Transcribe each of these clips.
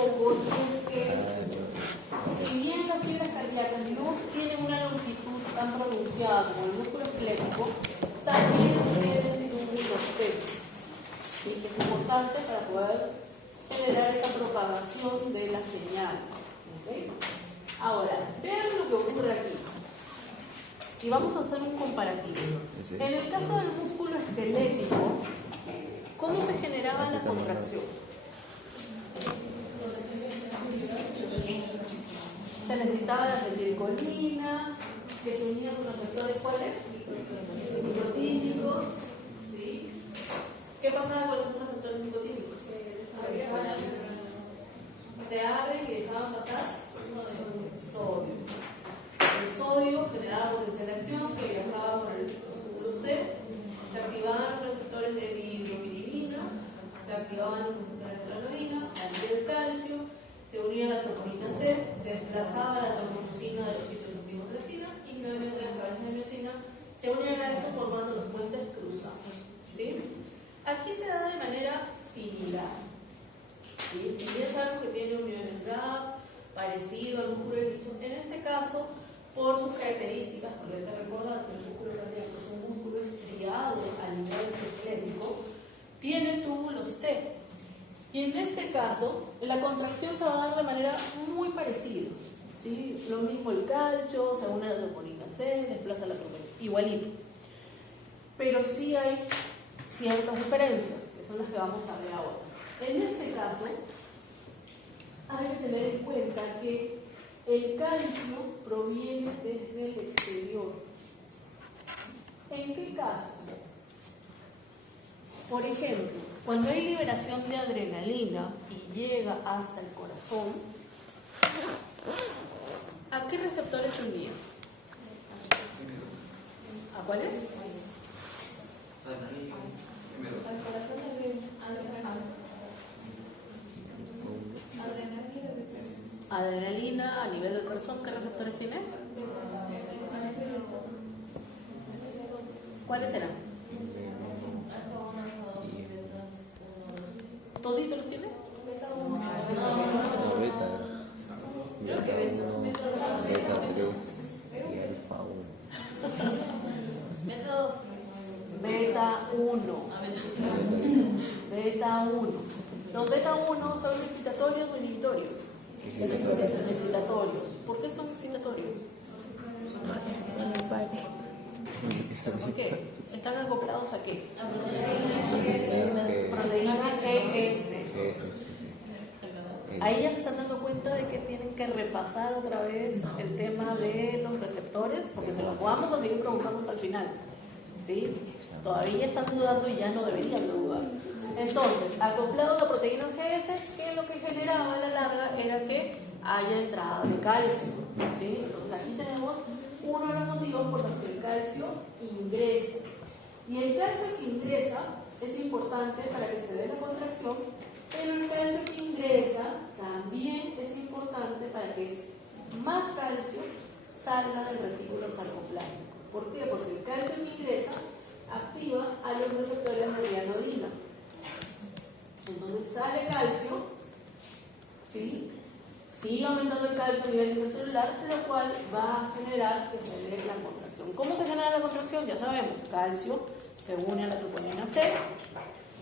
poco, y es que si bien las fibras cardíacas no tienen una longitud tan pronunciada como el músculo esquelético, también tienen túbulos T, ¿sí? Que es importante para poder generar esa propagación de las señales. ¿Okay? Ahora, vean lo que ocurre aquí. Y vamos a hacer un comparativo. En el caso del músculo esquelético, ¿cómo se generaba la contracción? Se necesitaba la acetilcolina, que se unía con los receptores, ¿cuáles? Nicotínicos, ¿sí? ¿Qué pasaba con los receptores nicotínicos? Se abren y dejaban pasar sodio. El sodio generaba potencial de acción que viajaba por el músculo T, se activaban los receptores de dihidropiridina, se activaban los receptores de tranodina, salía el calcio, se unía a la troponina C, desplazaba la troponosina de los sitios activos de la actina y finalmente las cabezas de miocina se unían a esto formando los puentes cruzados. ¿Sí? Aquí se da de manera similar. ¿Sí? Si bien sabemos que tiene un Miones gap parecido al músculo liso, en este caso, por sus características, porque hay que recordar que el músculo cardíaco es un músculo estriado a nivel esquelético, tiene túbulos T. Y en este caso, la contracción se va a dar de manera muy parecida. ¿Sí? Lo mismo el calcio, se une a la troponina C, desplaza la troponina, igualito. Pero sí hay ciertas diferencias, que son las que vamos a ver ahora. En este caso, hay que tener en cuenta que el calcio proviene desde el exterior. ¿En qué caso? Por ejemplo, cuando hay liberación de adrenalina y llega hasta el corazón, ¿a qué receptores se unía? ¿A cuáles? Al corazón de Adrenalina a nivel del corazón, ¿qué receptores tiene? ¿Cuáles eran? ¿Toditos los tiene? Beta 1, beta 3 y alfa 1. Beta 1. Beta 1. Los beta 1 son excitatorios o inhibitorios. Excitatorios. ¿Por qué son excitatorios? ¿Por qué? ¿Están acoplados a qué? Proteína GS. Ahí ya se están dando cuenta de que tienen que repasar otra vez el tema de los receptores, porque se los vamos a seguir preguntando hasta el final. ¿Sí? Todavía están dudando y ya no deberían de dudar. Entonces, acoplado a la proteína GS, que lo que generaba a la larga era que haya entrada de calcio. ¿Sí? Entonces aquí tenemos uno de los motivos por los que el calcio ingresa. Y el calcio que ingresa es importante para que se dé la contracción, pero el calcio que ingresa también es importante para que más calcio salga del retículo sarcoplástico. ¿Por qué? Porque el calcio que ingresa activa a los receptores de rianodina. Entonces sale calcio, ¿sí? Sigue aumentando el calcio a nivel intracelular, lo cual va a generar que se dé la contracción. ¿Cómo se genera la contracción? Ya sabemos, calcio se une a la troponina C,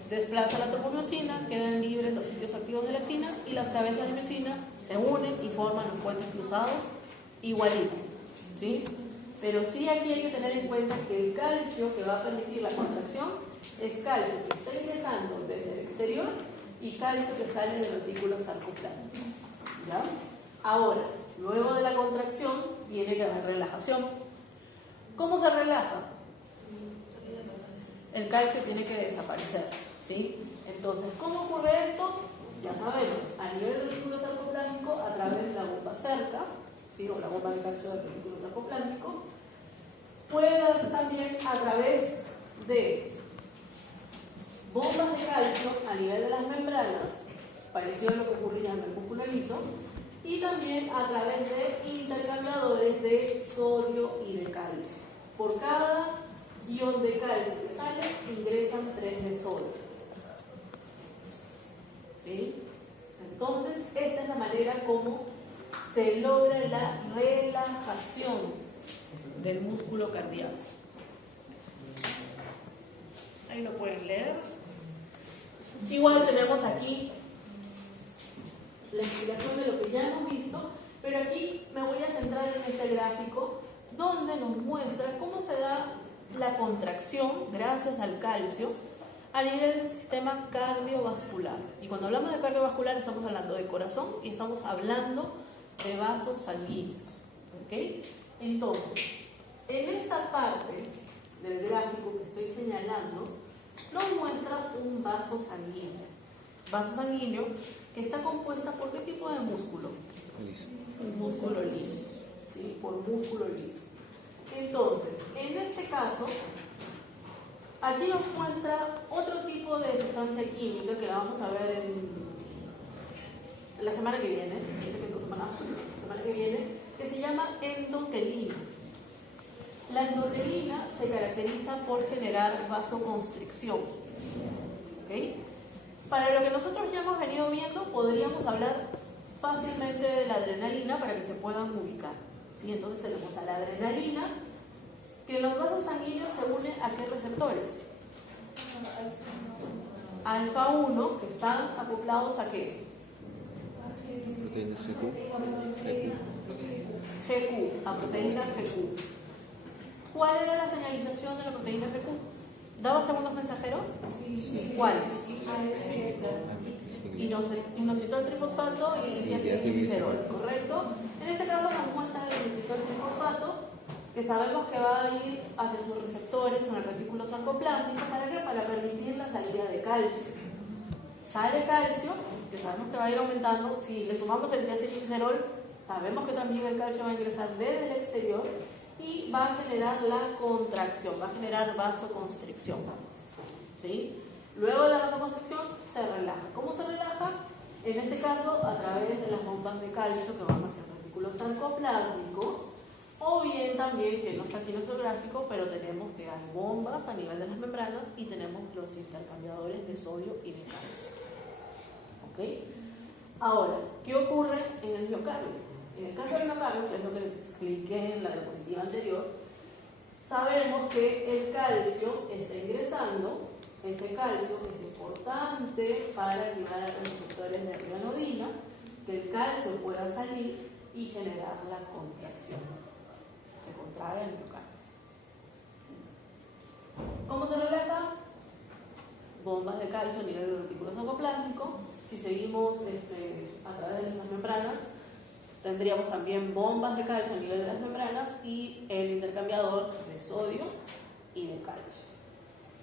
desplaza la troponosina, quedan libres los sitios activos de la actina y las cabezas de miocina se unen y forman los puentes cruzados igualitos, ¿sí? Pero sí aquí hay que tener en cuenta que el calcio que va a permitir la contracción es calcio que está ingresando desde el exterior y calcio que sale del retículo sarcoplástico. ¿Ya? Ahora, luego de la contracción tiene que haber relajación. ¿Cómo se relaja? El calcio tiene que desaparecer, ¿sí? Entonces, ¿cómo ocurre esto? Ya sabemos, a nivel del retículo sarcoplástico, a través de la bomba cerca, ¿sí? O la bomba de calcio del retículo sarcoplástico, puede darse también a través de bombas de calcio a nivel de las membranas, parecido a lo que ocurría en el músculo liso, y también a través de intercambiadores de sodio y de calcio. Por cada ion de calcio que sale, ingresan 3 de sodio. ¿Sí? Entonces, esta se logra la relajación del músculo cardíaco. Ahí lo pueden leer. Igual tenemos aquí la explicación de lo que ya hemos visto, pero aquí me voy a centrar en este gráfico donde nos muestra cómo se da la contracción gracias al calcio a nivel del sistema cardiovascular. Y cuando hablamos de cardiovascular estamos hablando de corazón y estamos hablando de vasos sanguíneos. ¿Ok? Entonces, en esta parte del gráfico que estoy señalando, nos muestra un vaso sanguíneo. Vaso sanguíneo que está compuesta por ¿qué tipo de músculo? Liso. Un músculo liso. ¿Sí? Por músculo liso. Entonces, en este caso, aquí nos muestra otro tipo de sustancia química que la vamos a ver en la semana que viene, la semana que viene, que se llama endotelina. La endotelina se caracteriza por generar vasoconstricción. ¿Okay? Para lo que nosotros ya hemos venido viendo, podríamos hablar fácilmente de la adrenalina para que se puedan ubicar. ¿Sí? Entonces tenemos a la adrenalina, que en los vasos sanguíneos se une a qué receptores. Alfa 1, que están acoplados a qué. Proteínas GQ. GQ, a proteína GQ. ¿Cuál era la señalización de la proteína GQ? ¿Daba segundos mensajeros? Sí. ¿Cuáles? Sí. Inositol trifosfato y diacilglicerol, ¿correcto? En este caso nos muestra el inositol trifosfato, que sabemos que va a ir hacia sus receptores en el retículo sarcoplásmico. ¿Para qué? Para permitir la salida de calcio. Sale calcio, que sabemos que va a ir aumentando. Si le sumamos el diacilglicerol, sabemos que también el calcio va a ingresar desde el exterior y va a generar la contracción, va a generar vasoconstricción. ¿Sí? Luego de la vasoconstricción se relaja. ¿Cómo se relaja? En este caso, a través de las bombas de calcio que van hacia el retículo sarcoplástico, o bien también, que no está aquí en nuestro gráfico, pero tenemos que hay bombas a nivel de las membranas y tenemos los intercambiadores de sodio y de calcio. ¿Ok? Ahora, ¿qué ocurre en el miocardio? En el caso del miocardio, que es lo que les expliqué en la diapositiva anterior, sabemos que el calcio está ingresando. Ese calcio es importante para activar a los receptores de adrenalina, que el calcio pueda salir y generar la contracción. Se contrae el miocardio. ¿Cómo se relaja? Bombas de calcio a nivel del retículo sarcoplástico. Si seguimos a través de esas membranas, tendríamos también bombas de calcio a nivel de las membranas y el intercambiador de sodio y de calcio.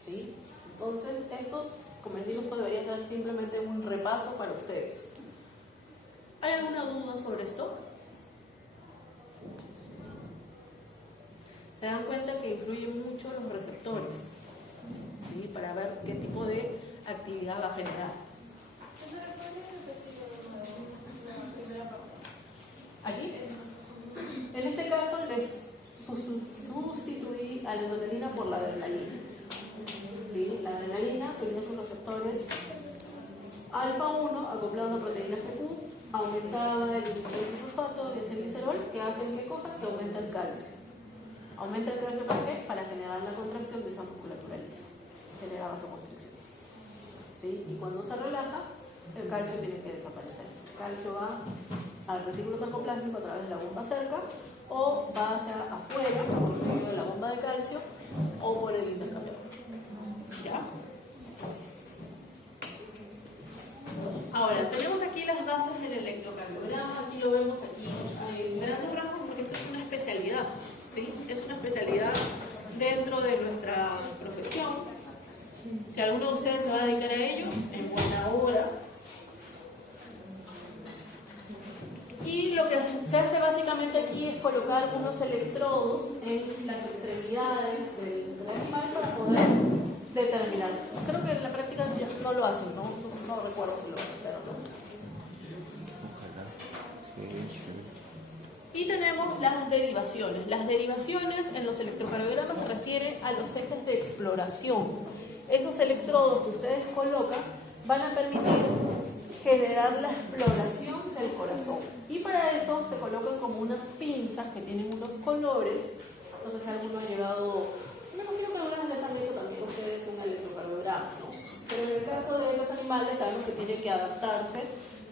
¿Sí? Entonces, esto, como les digo, esto debería ser simplemente un repaso para ustedes. ¿Hay alguna duda sobre esto? Se dan cuenta que influyen mucho los receptores, ¿sí? Para ver qué tipo de actividad va a generar. ¿Aquí? En este caso les sustituí a la endotelina por la adrenalina. ¿Sí? La adrenalina se unió a sus receptores alfa 1 acoplado a proteínas GQ, aumentaba el trifosfato y el glicerol, que hacen qué cosas, que aumenta el calcio. Aumenta el calcio ¿para qué? Para generar la contracción de esa musculatura lisa, genera vasoconstricción. ¿Sí? Y cuando se relaja, el calcio tiene que desaparecer. El calcio va al retículo sarcoplástico a través de la bomba cerca, o va hacia afuera por medio de la bomba de calcio o por el intercambiador. ¿Ya? Ahora, tenemos aquí las bases del electrocardiograma. Aquí lo vemos aquí en grandes rasgos porque esto es una especialidad. ¿Sí? Es una especialidad dentro de nuestra profesión. Si alguno de ustedes se va a dedicar a ello, en buena hora. Y lo que se hace básicamente aquí es colocar unos electrodos en las extremidades del animal para poder determinar. Creo que en la práctica ya no lo hacen, no recuerdo si lo van a hacer o no. Y tenemos las derivaciones. Las derivaciones en los electrocardiogramas se refieren a los ejes de exploración. Esos electrodos que ustedes colocan van a permitir generar la exploración del corazón. Y para eso se colocan como unas pinzas que tienen unos colores. No sé si alguno ha llegado, me imagino que algunas les han hecho también ustedes un electrocardiograma, ¿no? Pero en el caso de los animales sabemos que tienen que adaptarse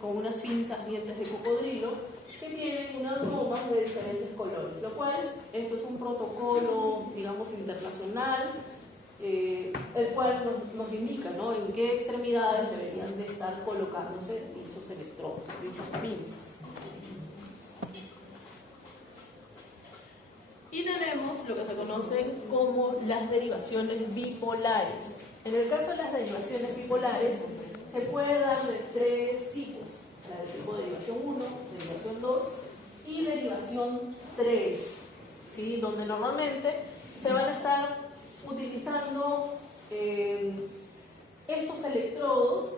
con unas pinzas dientes de cocodrilo que tienen unas gomas de diferentes colores, lo cual esto es un protocolo, digamos, internacional, el cual nos indica, ¿no?, en qué extremidades deberían de estar colocándose dichos electrodos, dichas pinzas. Y tenemos lo que se conocen como las derivaciones bipolares. En el caso de las derivaciones bipolares, se puede dar de tres tipos: la del tipo derivación 1, derivación 2 y derivación 3, ¿sí? Donde normalmente se van a estar utilizando estos electrodos.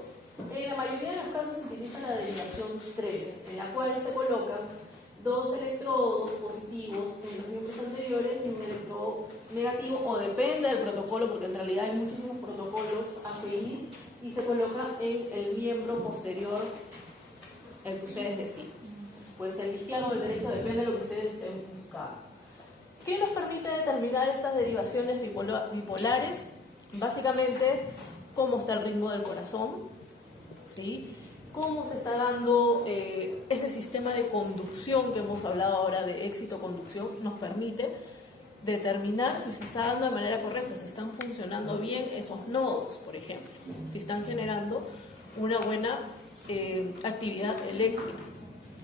En la mayoría de los casos se utiliza la derivación 3, en la cual se colocan dos electrodos positivos en los miembros anteriores y un electrodo negativo, o depende del protocolo, porque en realidad hay muchísimos protocolos a seguir, y se coloca en el miembro posterior, el que ustedes deciden. Puede ser el izquierdo o el derecho, depende de lo que ustedes estén buscando. ¿Qué nos permite determinar estas derivaciones bipolares? Básicamente, cómo está el ritmo del corazón, ¿sí?, cómo se está dando ese sistema de conducción que hemos hablado ahora de éxito-conducción. Nos permite determinar si se está dando de manera correcta, si están funcionando bien esos nodos, por ejemplo, si están generando una buena actividad eléctrica,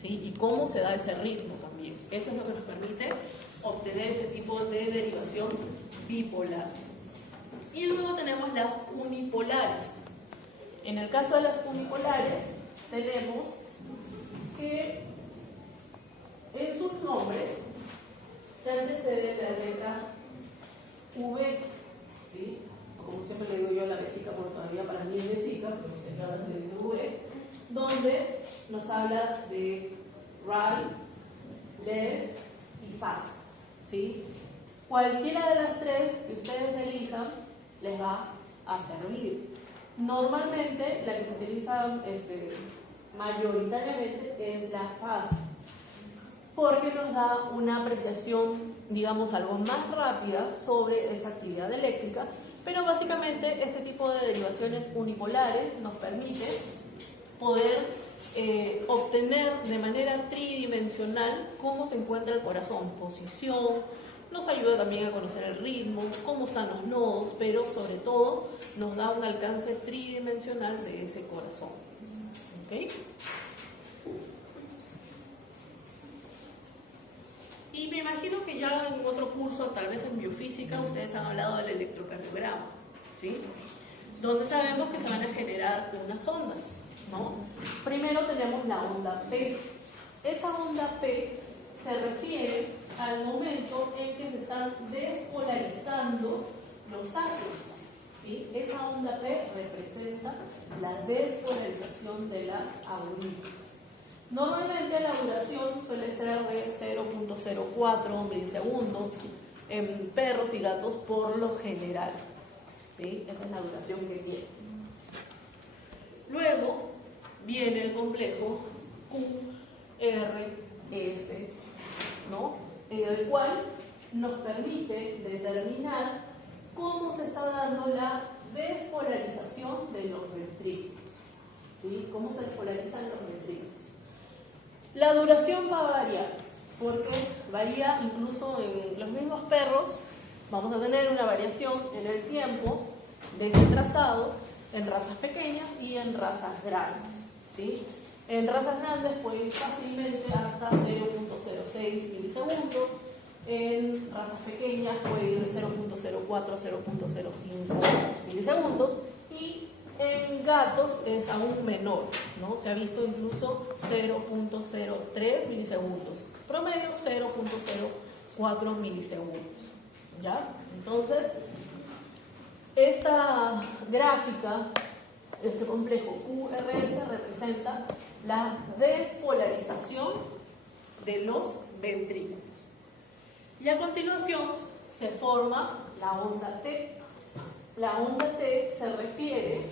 ¿sí?, y cómo se da ese ritmo también. Eso es lo que nos permite obtener ese tipo de derivación bipolar. Y luego tenemos las unipolares. En el caso de las unipolares, tenemos que en sus nombres se antecede la letra V, ¿sí?, o como siempre le digo yo a la de chica, porque todavía para mí es de chica, pero sé que ahora se le dice V, donde nos habla de right, left y fast, ¿sí? Cualquiera de las tres que ustedes elijan les va a servir. Normalmente la que se utiliza mayoritariamente es la fast, porque nos da una apreciación, digamos, algo más rápida sobre esa actividad eléctrica, pero básicamente este tipo de derivaciones unipolares nos permite poder obtener de manera tridimensional cómo se encuentra el corazón, posición, nos ayuda también a conocer el ritmo, cómo están los nodos, pero sobre todo nos da un alcance tridimensional de ese corazón. ¿Okay? Y me imagino que ya en otro curso, tal vez en biofísica, ustedes han hablado del electrocardiograma, ¿sí?, donde sabemos que se van a generar unas ondas, ¿no? Primero tenemos la onda P. Esa onda P se refiere al momento en que se están despolarizando los átomos, ¿sí? Esa onda P representa la despolarización de las auriculas. Normalmente la duración suele ser de 0.04 milisegundos en perros y gatos por lo general, ¿sí? Esa es la duración que tiene. Luego viene el complejo QRS, ¿no?, el cual nos permite determinar cómo se está dando la despolarización de los ventrículos, ¿sí?, cómo se despolarizan los ventrículos. La duración va a variar, porque varía incluso en los mismos perros. Vamos a tener una variación en el tiempo de ese trazado en razas pequeñas y en razas grandes, ¿sí? En razas grandes puede ir fácilmente hasta 0.06 milisegundos, en razas pequeñas puede ir de 0.04 a 0.05 milisegundos, y en gatos es aún menor, ¿no? Se ha visto incluso 0.03 milisegundos, promedio 0.04 milisegundos, ¿ya? Entonces, esta gráfica, este complejo QRS representa la despolarización de los ventrículos. Y a continuación se forma la onda T. La onda T se refiere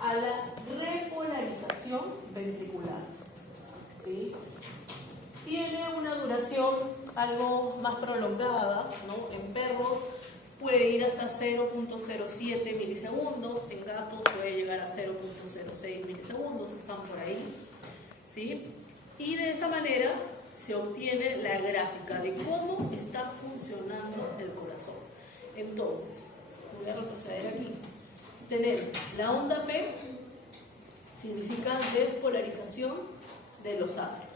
a la repolarización ventricular. ¿sí? Tiene una duración algo más prolongada, ¿no? En perros puede ir hasta 0.07 milisegundos, en gatos puede llegar a 0.06 milisegundos, están por ahí, ¿sí? Y de esa manera se obtiene la gráfica de cómo está funcionando el corazón. Entonces, voy a retroceder aquí. Tenemos la onda P, significa despolarización de los atrios.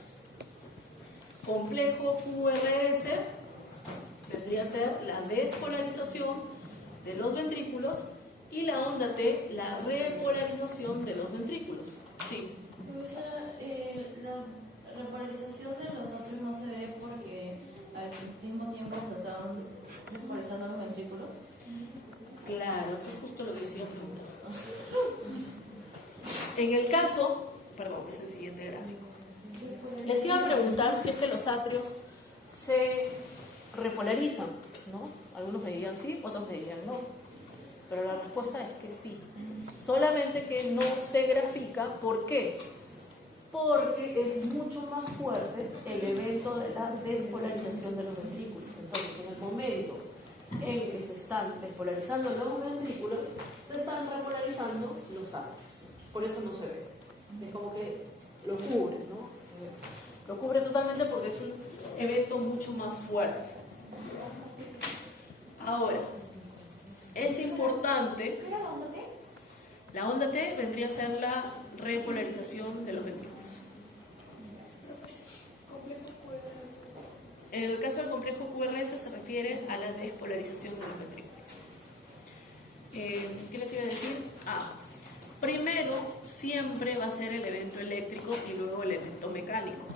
Complejo QRS vendría a ser la despolarización de los ventrículos y la onda T, la repolarización de los ventrículos. Sí. La repolarización de los atrios no se ve porque al mismo tiempo se están despolarizando los ventrículos. Claro, eso es justo lo que les iba a preguntar. En el caso, perdón, es el siguiente gráfico. Les iba a preguntar si es que los atrios se repolarizan, ¿no? Algunos me dirían sí, otros me dirían no. Pero la respuesta es que sí. Solamente que no se grafica. ¿Por qué? Porque es mucho más fuerte el evento de la despolarización de los ventrículos. Entonces, en el momento en que se están despolarizando los ventrículos, se están repolarizando los atrios. Por eso no se ve. Es como que lo cubre, ¿no? Lo cubre totalmente porque es un evento mucho más fuerte. Ahora, es importante. ¿Qué era la onda T? La onda T vendría a ser la repolarización de los ventrículos. En el caso del complejo QRS se refiere a la despolarización de los ventrículos. ¿Qué les iba a decir? Primero siempre va a ser el evento eléctrico y luego el evento mecánico.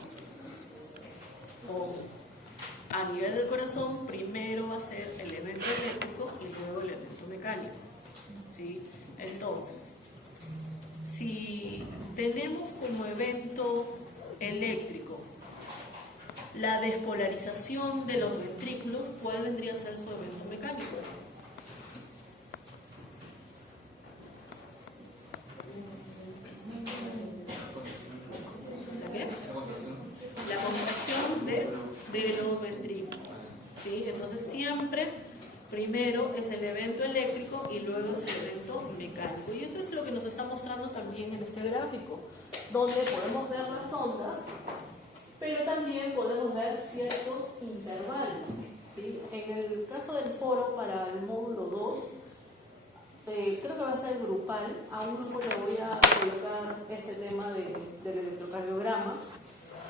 A nivel del corazón, primero va a ser el evento eléctrico y luego el evento mecánico, ¿sí? Entonces, si tenemos como evento eléctrico la despolarización de los ventrículos, ¿cuál vendría a ser su evento mecánico? ¿La qué? La contracción de los ventrículos, ¿sí? Entonces siempre primero es el evento eléctrico y luego es el evento mecánico. Y eso es lo que nos está mostrando también en este gráfico, donde podemos ver las ondas, pero también podemos ver ciertos intervalos, ¿sí? En el caso del foro para el módulo 2, creo que va a ser grupal. A un grupo le voy a colocar este tema del electrocardiograma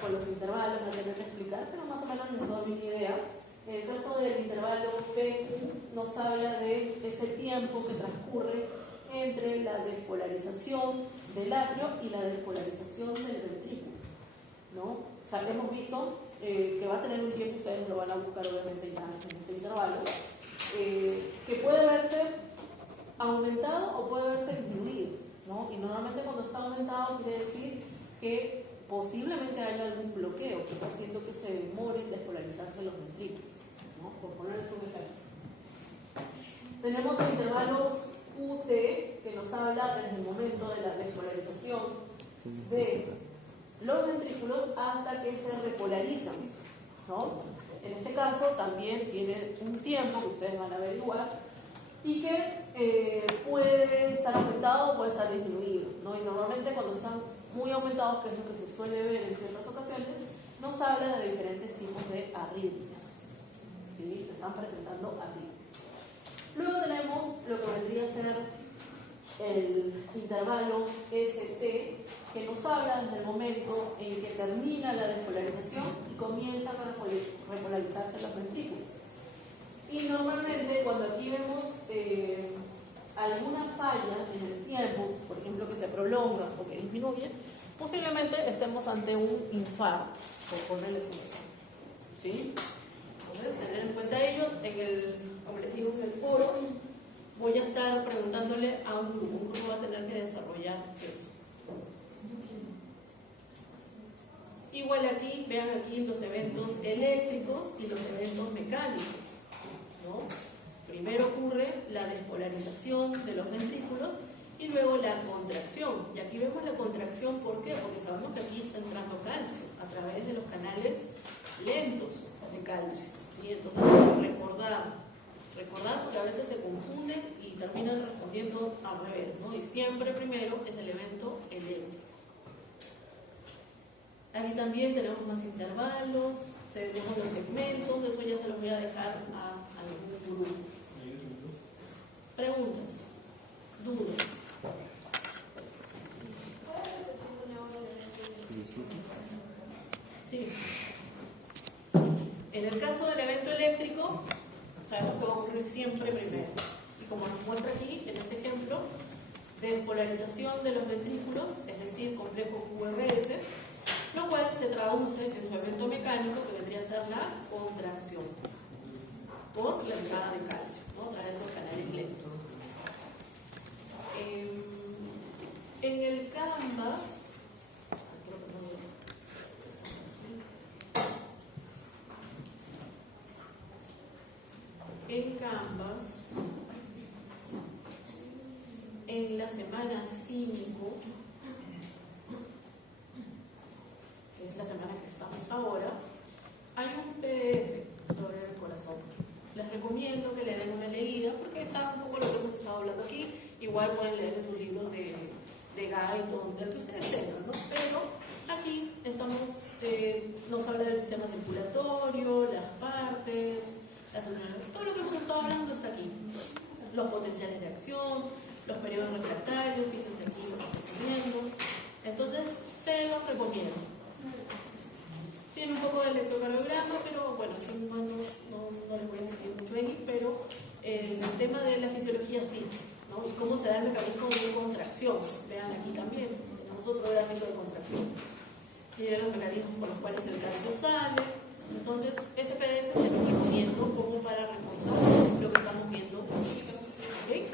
con los intervalos, no tener que explicar, pero más o menos les doy una idea. En el caso del intervalo PQ nos habla de ese tiempo que transcurre entre la despolarización del atrio y la despolarización del ventrículo, ¿no? O sea, hemos visto que va a tener un tiempo, ustedes lo van a buscar obviamente ya en este intervalo, que puede verse aumentado o puede verse disminuido, ¿no? Y normalmente cuando está aumentado quiere decir que posiblemente haya algún bloqueo que está haciendo que se demore en despolarizarse los ventrículos, ¿no? Por ponerles un ejemplo. Tenemos el intervalo QT que nos habla desde el momento de la despolarización de los ventrículos hasta que se repolarizan, ¿no? En este caso también tiene un tiempo que ustedes van a averiguar y que puede estar aumentado o puede estar disminuido, ¿no? Y normalmente cuando están muy aumentados, que es lo que se suele ver en ciertas ocasiones, nos habla de diferentes tipos de arritmias, ¿sí? Se están presentando arritmias. Luego tenemos lo que vendría a ser el intervalo ST, que nos habla desde el momento en que termina la despolarización y comienzan a repolarizarse los ventrículos. Y normalmente cuando aquí vemos alguna falla en el tiempo, por ejemplo que se prolonga o que disminuye, posiblemente estemos ante un infarto, por ponerles un ejemplo, ¿sí? Entonces, tener en cuenta ello. En el objetivo del foro voy a estar preguntándole a un grupo va a tener que desarrollar eso. Igual aquí, vean aquí los eventos eléctricos y los eventos mecánicos, ¿no? Primero ocurre la despolarización de los ventrículos y luego la contracción. Y aquí vemos la contracción, ¿por qué? Porque sabemos que aquí está entrando calcio a través de los canales lentos de calcio, ¿sí? Entonces, recordar, porque a veces se confunden y terminan respondiendo al revés, ¿no? Y siempre primero es el evento eléctrico. Aquí también tenemos más intervalos, tenemos los segmentos, eso ya se los voy a dejar a algún grupo. Preguntas, dudas. Sí. En el caso del evento eléctrico, sabemos que va a ocurrir siempre primero. Y como nos muestra aquí, en este ejemplo, despolarización de los ventrículos, es decir, complejo QRS, lo cual se traduce en su evento mecánico, que vendría a ser la contracción, por la entrada de calcio, ¿no? Tras esos canales lentos. En el Canvas, en la semana 5, que es la semana que estamos ahora, hay un PDF sobre el corazón. Les recomiendo que le den una leída porque está un poco lo que hemos estado hablando aquí. Igual pueden leer en sus libros de Guyton, del que ustedes tengan, ¿no? Pero aquí nos habla del sistema circulatorio, las partes, todo lo que hemos estado hablando está aquí. Los potenciales de acción, los periodos refractarios, fíjense aquí lo que estoy viendo. Entonces, se los recomiendo. Tiene un poco de electrocardiograma, pero bueno, sin más no les voy a seguir mucho ahí, pero en el tema de la fisiología sí, ¿no? Y cómo se da el mecanismo de contracción. Vean aquí también, tenemos otro gráfico de contracción. Tiene los mecanismos por los cuales el calcio sale. Entonces, ese PDF se los recomiendo como para reforzar lo que estamos viendo. ¿Okay?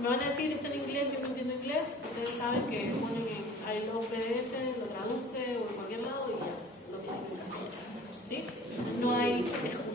Me van a decir, está en inglés, yo no entiendo inglés. Ustedes saben que ponen ahí los PDF, lo traduce o en cualquier lado y ya lo tienen en castellano. ¿Sí? No hay excusa.